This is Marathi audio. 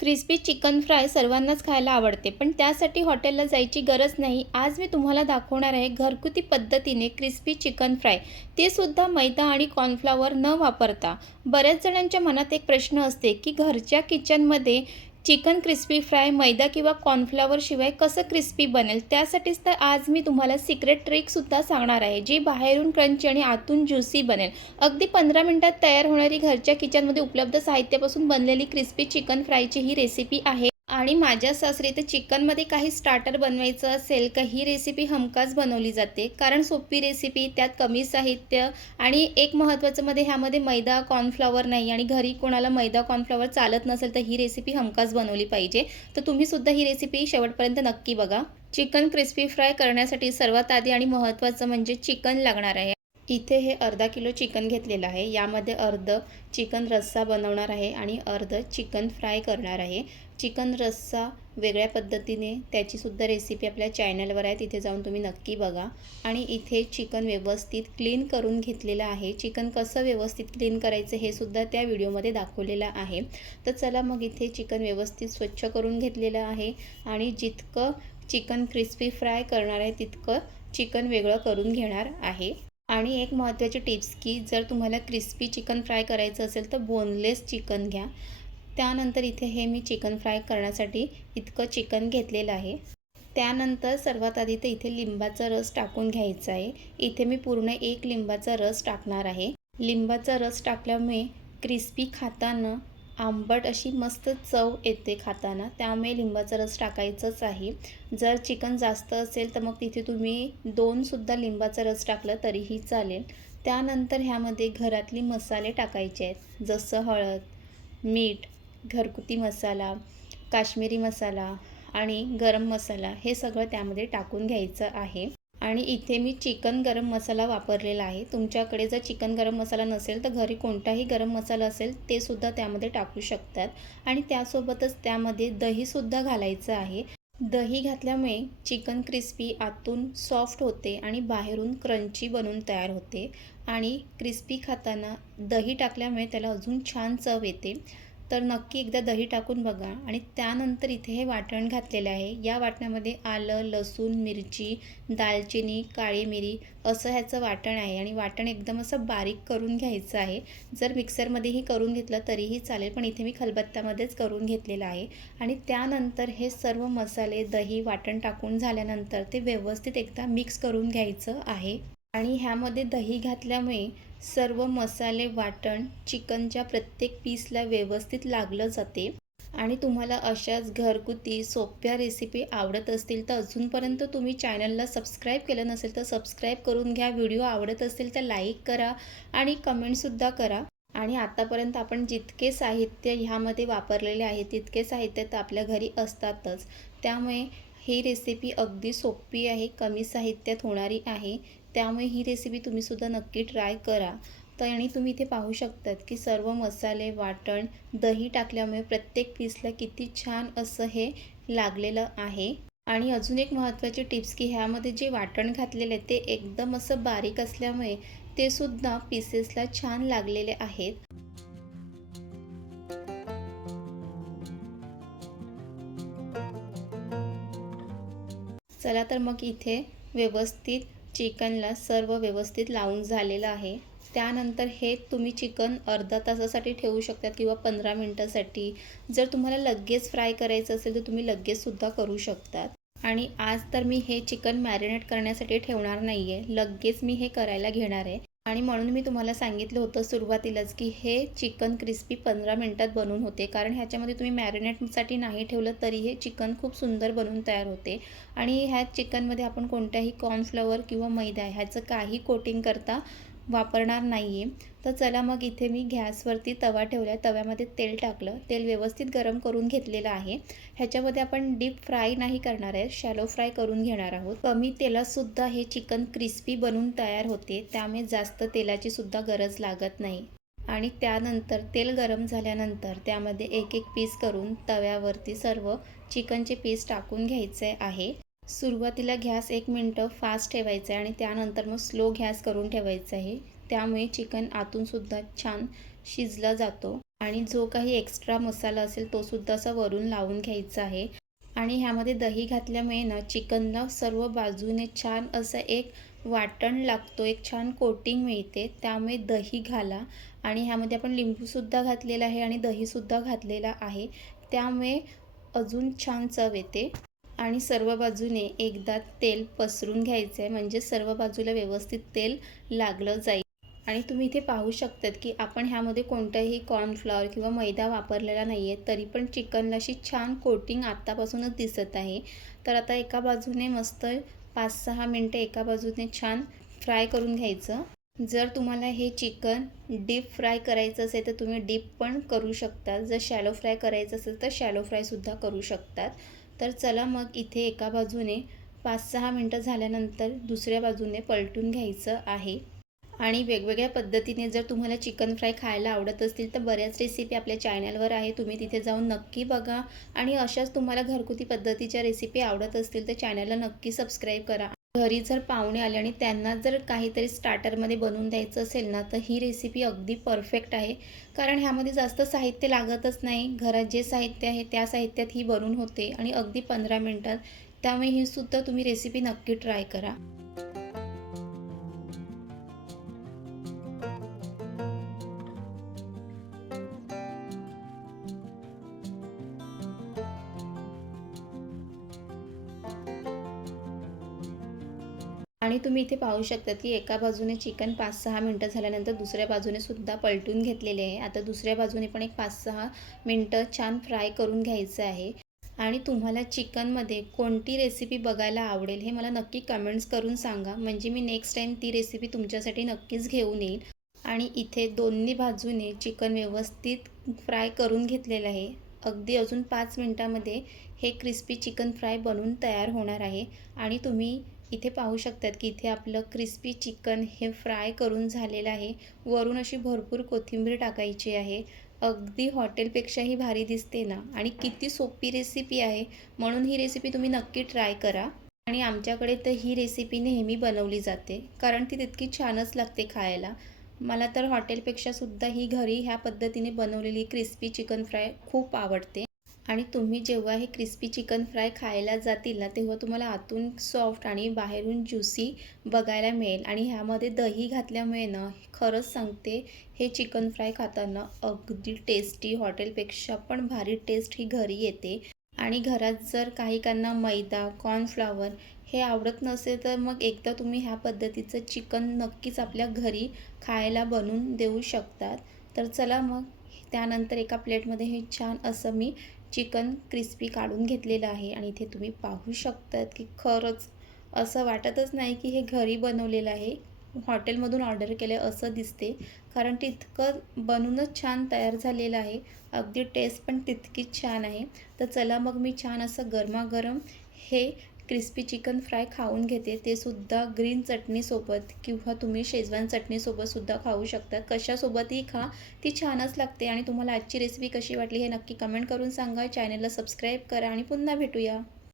क्रिस्पी चिकन फ्राय सर्वांनाच खायला आवडते, पण त्यासाठी हॉटेलला जायची गरज नाही. आज मी तुम्हाला दाखवणार आहे घरगुती पद्धतीने क्रिस्पी चिकन फ्राय, ते सुद्धा मैदा आणि कॉर्नफ्लॉवर न वापरता. बऱ्याच जणांच्या मनात एक प्रश्न असते की घरच्या किचनमध्ये चिकन क्रिस्पी फ्राय मैदा किंवा कॉर्नफ्लॉवर शिवाय कसं क्रिस्पी बनेल. त्यासाठीच तर आज मी तुम्हाला सिक्रेट ट्रिकसुद्धा सांगणार आहे, जी बाहेरून क्रंची आणि आतून ज्युसी बनेल. अगदी 15 मिनिटात तयार होणारी घरच्या किचनमध्ये उपलब्ध साहित्यापासून बनलेली क्रिस्पी चिकन फ्रायची ही रेसिपी आहे. आणि माझ्या सासरी तर चिकनमध्ये काही स्टार्टर बनवायचं असेल का ही रेसिपी हमखास बनवली जाते, कारण सोपी रेसिपी, त्यात कमी साहित्य आणि एक महत्त्वाचं मध्ये ह्यामध्ये मैदा कॉर्नफ्लॉवर नाही. आणि घरी कोणाला मैदा कॉर्नफ्लॉवर चालत नसेल तर ही रेसिपी हमखास बनवली पाहिजे. तर तुम्ही सुद्धा ही रेसिपी शेवटपर्यंत नक्की बघा. चिकन क्रिस्पी फ्राय करण्यासाठी सर्वात आधी आणि महत्त्वाचं म्हणजे चिकन लागणार आहे. इथे हे अर्धा किलो चिकन घेतलेलं आहे. यामध्ये अर्ध चिकन रस्सा बनवणार आहे आणि अर्ध चिकन फ्राय करणार आहे. चिकन रस्सा वेगळ्या पद्धतीने त्याचीसुद्धा रेसिपी आपल्या चॅनलवर आहे, तिथे जाऊन तुम्ही नक्की बघा. आणि इथे चिकन व्यवस्थित क्लीन करून घेतलेलं आहे. चिकन कसं व्यवस्थित क्लीन करायचं हे सुद्धा त्या व्हिडिओमध्ये दाखवलेलं आहे. तर चला मग इथे चिकन व्यवस्थित स्वच्छ करून घेतलेलं आहे. आणि जितकं चिकन क्रिस्पी फ्राय करणार आहे तितकं चिकन वेगळं करून घेणार आहे. आणि एक महत्त्वाची टिप्स की जर तुम्हाला क्रिस्पी चिकन फ्राय करायचं असेल तर बोनलेस चिकन घ्या. त्यानंतर इथे हे मी चिकन फ्राय करण्यासाठी इतकं चिकन घेतलेलं आहे. त्यानंतर सर्वात आधी तर इथे लिंबाचा रस टाकून घ्यायचा आहे. इथे मी पूर्ण 1 लिंबाचा रस टाकणार आहे. लिंबाचा रस टाकल्यामुळे क्रिस्पी खाताना आंबट अशी मस्त चव येते खाताना, त्यामुळे लिंबाचा रस टाकायचाच आहे. जर चिकन जास्त असेल तर मग तिथे तुम्ही 2 सुद्धा लिंबाचा रस टाकलं तरीही चालेल. त्यानंतर ह्यामध्ये घरातली मसाले टाकायचे आहेत, जसं हळद, मीठ, घरगुती मसाला, काश्मीरी मसाला आणि गरम मसाला, हे सगळं त्यामध्ये टाकून घ्यायचं आहे. आणि इथे मी चिकन गरम मसाला वापरलेला आहे. तुमच्याकडे जर चिकन गरम मसाला नसेल तर घरी कोणताही गरम मसाला असेल ते सुद्धा त्यामध्ये टाकू शकतात. आणि त्यासोबतच त्यामध्ये दहीसुद्धा घालायचं आहे. दही घातल्यामुळे चिकन क्रिस्पी आतून सॉफ्ट होते आणि बाहेरून क्रंची बनून तयार होते. आणि क्रिस्पी खाताना दही टाकल्यामुळे त्याला अजून छान चव येते. तर नक्की एकदा दही टाकून बघा. आणि त्यानंतर इथे हे वाटण घातलेलं आहे. या वाटणामध्ये आलं, लसूण, मिरची, दालचिनी, काळी मिरी असं ह्याचं वाटण आहे. आणि वाटण एकदम असं बारीक करून घ्यायचं आहे. जर मिक्सरमध्येही करून घेतलं तरीही चालेल, पण इथे मी खलबत्त्यामध्येच करून घेतलेलं आहे. आणि त्यानंतर हे सर्व मसाले, दही, वाटण टाकून झाल्यानंतर ते व्यवस्थित एकदा मिक्स करून घ्यायचं आहे. आणि ह्यामध्ये दही घातल्यामुळे सर्व मसाले, वाटण चिकनच्या प्रत्येक पीसला व्यवस्थित लागलं जाते. आणि तुम्हाला अशाच घरगुती सोप्या रेसिपी आवडत असतील तर अजूनपर्यंत तुम्ही चॅनलला सबस्क्राईब केलं नसेल तर सबस्क्राईब करून घ्या. व्हिडिओ आवडत असेल तर लाईक करा आणि कमेंटसुद्धा करा. आणि आतापर्यंत आपण जितके साहित्य ह्यामध्ये वापरलेले आहे तितके साहित्य तर आपल्या घरी असतातच. त्यामुळे ही रेसिपी अगदी सोपी आहे, कमी साहित्यात होणारी आहे. त्यामुळे ही रेसिपी तुम्हीसुद्धा नक्की ट्राय करा. तर आणि तुम्ही इथे पाहू शकतात की सर्व मसाले, वाटण, दही टाकल्यामुळे प्रत्येक पीसला किती छान असं हे लागलेलं आहे. आणि अजून एक महत्त्वाची टिप्स की ह्यामध्ये जे वाटण घातलेले आहे ते एकदम असं बारीक असल्यामुळे ते सुद्धा पीसेसला छान लागलेले आहेत. चला तर मग इथे व्यवस्थित चिकनला सर्व व्यवस्थित लावून झालेलं आहे. त्यानंतर हे तुम्ही चिकन अर्धा तासासाठी ठेवू शकतात किंवा 15 मिनटासाठी. जर तुम्हाला लगेच फ्राय करायचं असेल तर तुम्ही लगेचसुद्धा करू शकतात. आणि आज तर मी हे चिकन मॅरिनेट करण्यासाठी ठेवणार नाही आहे, लगेच मी हे करायला घेणार आहे. आणि म्हणून मी तुम्हाला सांगितलं होतं सुरुवातीलाच की हे चिकन क्रिस्पी 15 मिनटात बनवून होते, कारण ह्याच्यामध्ये तुम्ही मॅरिनेटसाठी नाही ठेवलं तरी हे चिकन खूप सुंदर बनवून तयार होते. आणि ह्या चिकनमध्ये आपण कोणत्याही कॉर्नफ्लॉवर किंवा मैदा ह्याचं काही कोटिंग करता वापरणार नाही आहे. तर चला मग इथे मी गॅसवरती तवा ठेवला आहे. तव्यामध्ये तेल टाकलं, तेल व्यवस्थित गरम करून घेतलेलं आहे. ह्याच्यामध्ये आपण डीप फ्राय नाही करणार आहे, शॅलो फ्राय करून घेणार आहोत. कमी तेलातसुद्धा हे चिकन क्रिस्पी बनवून तयार होते, त्यामुळे जास्त तेलाची सुद्धा गरज लागत नाही. आणि त्यानंतर तेल गरम झाल्यानंतर त्यामध्ये एक एक पीस करून तव्यावरती सर्व चिकनचे पीस टाकून घ्यायचे आहे. सुरुवातीला गॅस 1 मिनटं फास्ट ठेवायचा आहे आणि त्यानंतर मग स्लो गॅस करून ठेवायचा आहे. त्यामुळे चिकन आतूनसुद्धा छान शिजला जातो आणि जो काही एक्स्ट्रा मसाला असेल तो सुद्धा असा वरून लावून घ्यायचा आहे. आणि ह्यामध्ये दही घातल्यामुळे ना चिकनला सर्व बाजूने छान असं एक वाटण लागतो, एक छान कोटिंग मिळते. त्यामुळे दही घाला आणि ह्यामध्ये आपण लिंबूसुद्धा घातलेला आहे आणि दहीसुद्धा घातलेला आहे. त्यामुळे अजून छान चव येते. आणि सर्व बाजूने एकदा तेल पसरून घ्यायचं आहे, म्हणजे सर्व बाजूला व्यवस्थित तेल लागलं जाईल. आणि तुम्ही इथे पाहू शकतात की आपण ह्यामध्ये कोणताही कॉर्नफ्लॉवर किंवा मैदा वापरलेला नाही आहे, तरी पण चिकनला अशी छान कोटिंग आत्तापासूनच दिसत आहे. तर आता एका बाजूने मस्त 5-6 मिनटं एका बाजूने छान फ्राय करून घ्यायचं. जर तुम्हाला हे चिकन डीप फ्राय करायचं असेल तर तुम्ही डीप पण करू शकता. जर शॅलो फ्राय करायचं असेल तर शॅलो फ्रायसुद्धा करू शकतात. तर चला मग इथे एका बाजूने 5-6 मिनटं झाल्यानंतर दुसऱ्या बाजूने पलटून घ्यायचं आहे. आणि वेगवेगळ्या पद्धतीने जर तुम्हाला चिकन फ्राय खायला आवडत असतील तर बऱ्याच रेसिपी आपल्या चॅनलवर आहे, तुम्ही तिथे जाऊन नक्की बघा. आणि अशाच तुम्हाला घरगुती पद्धतीच्या रेसिपी आवडत असतील तर चॅनलला नक्की सबस्क्राईब करा. घरी जर पाहुणे आले आणि त्यांना जर काहीतरी स्टार्टरमध्ये बनवून द्यायचं असेल ना, तर ही रेसिपी अगदी परफेक्ट आहे. कारण ह्यामध्ये जास्त साहित्य लागतच नाही. घरात जे साहित्य आहे त्या साहित्यात ही बनवून होते आणि अगदी 15 मिनटात. त्यामुळे ही सुद्धा तुम्ही रेसिपी नक्की ट्राय करा. आणि तुम्ही इथे पाहू शकता की एका बाजूने चिकन 5-6 मिनटं झाल्यानंतर दुसऱ्या बाजूने सुद्धा पलटून घेतलेले आहे. आता दुसऱ्या बाजूने पण एक 5-6 मिनटं छान फ्राय करून घ्यायचं आहे. आणि तुम्हाला चिकनमध्ये कोणती रेसिपी बघायला आवडेल हे मला नक्की कमेंट्स करून सांगा, म्हणजे मी नेक्स्ट टाईम ती रेसिपी तुमच्यासाठी नक्कीच घेऊन येईल. आणि इथे दोन्ही बाजूने चिकन व्यवस्थित फ्राय करून घेतलेलं आहे. अगदी अजून 5 मिनटामध्ये हे क्रिस्पी चिकन फ्राय बनून तयार होणार आहे. आणि तुम्ही इथे पाहू शकतात की इथे आपलं क्रिस्पी चिकन हे फ्राय करून झालेलं आहे. वरून अशी भरपूर कोथिंबीर टाकायची आहे. अगदी हॉटेलपेक्षाही भारी दिसते ना. आणि किती सोपी रेसिपी आहे, म्हणून ही रेसिपी तुम्ही नक्की ट्राय करा. आणि आमच्याकडे तर ही रेसिपी नेहमी बनवली जाते, कारण ती तितकी छानच लागते खायला. मला तर हॉटेलपेक्षा सुद्धा ही घरी ह्या पद्धतीने बनवलेली क्रिस्पी चिकन फ्राय खूप आवडते. आणि तुम्ही जेव्हा हे क्रिस्पी चिकन फ्राय खायला जातील ना, तेव्हा तुम्हाला आतून सॉफ्ट आणि बाहेरून ज्युसी बघायला मिळेल. आणि ह्यामध्ये दही घातल्यामुळे ना, खरंच सांगते, हे चिकन फ्राय खाताना अगदी टेस्टी, हॉटेलपेक्षा पण भारी टेस्ट ही घरी येते. आणि घरात जर काहीकांना मैदा, कॉर्नफ्लॉवर हे आवडत नसेल तर मग एकदा तुम्ही ह्या पद्धतीचं चिकन नक्कीच आपल्या घरी खायला बनवून देऊ शकतात. तर चला मग त्यानंतर एका प्लेटमध्ये हे छान असं मी चिकन क्रिस्पी काढून घेतलेलं आहे. आणि इथे तुम्ही पाहू शकतात की खरंच असं वाटतच नाही की हे घरी बनवलेलं आहे, हॉटेलमधून ऑर्डर केलं आहे असं दिसते. कारण ते इतकं बनूनच छान तयार झालेलं आहे. अगदी टेस्ट पण तितकीच छान आहे. तर चला मग मी छान असं गरमागरम हे क्रिस्पी चिकन फ्राय खाऊन घेते, ते सुद्धा ग्रीन चटणीसोबत किंवा तुम्ही शेजवान चटणीसोबतसुद्धा खाऊ शकता. कशासोबतही खा, ती छानच लागते. आणि तुम्हाला आजची रेसिपी कशी वाटली हे नक्की कमेंट करून सांगा. चॅनलला सबस्क्राईब करा आणि पुन्हा भेटूया.